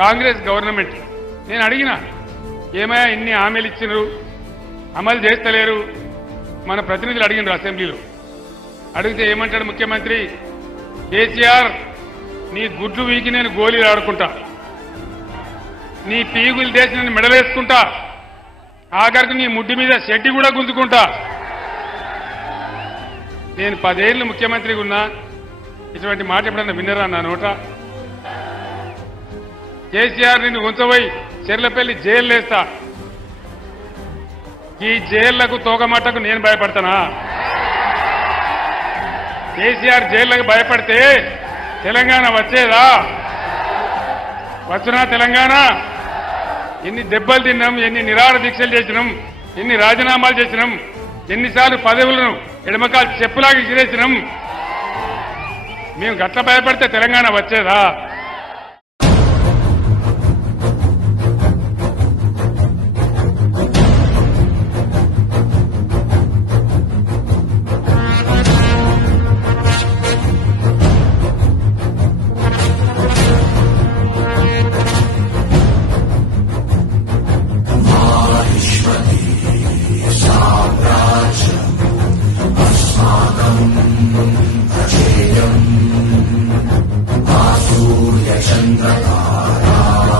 Congress government. నేను అడిగినా ఏమయ్యా ఇన్ని హామీలు ఇచ్చినారు అమలు చేస్తలేరు. మన ప్రతినిధులు అడిగినారు అసెంబ్లీలో. అడిగితే ఏమంటాడు ముఖ్యమంత్రి, కేసీఆర్ నీ గుడ్లు వీకి నేను గోళీలు ఆడుకుంటా, నీ పీగులు చేసి నేను మెడలేసుకుంటా, ఆఖరికి నీ ముడ్డి మీద షెడ్డి కూడా గుంజుకుంటా. నేను 10 ఏళ్ళు ముఖ్యమంత్రిగా ఉన్నా, ఇటువంటి మాట ఎప్పుడన్నా విన్నరా నా నోట? కేసీఆర్ నిన్ను ఉంచబోయి చెర్లపల్లి జైలు వేస్తా, ఈ జైళ్లకు తోకమాటకు నేను భయపడతానా? కేసీఆర్ జైళ్లకు భయపడితే తెలంగాణ వచ్చేదా? వచ్చినా తెలంగాణ? ఎన్ని దెబ్బలు తిన్నాం, ఎన్ని నిరాహార దీక్షలు చేసినాం, ఎన్ని రాజీనామాలు చేసినాం, ఎన్నిసార్లు పదవులను ఎడమకాలు చెప్పులాగా ఇసిరేసినాం. మేము గట్ల భయపడితే తెలంగాణ వచ్చేదా? చంద్రతారా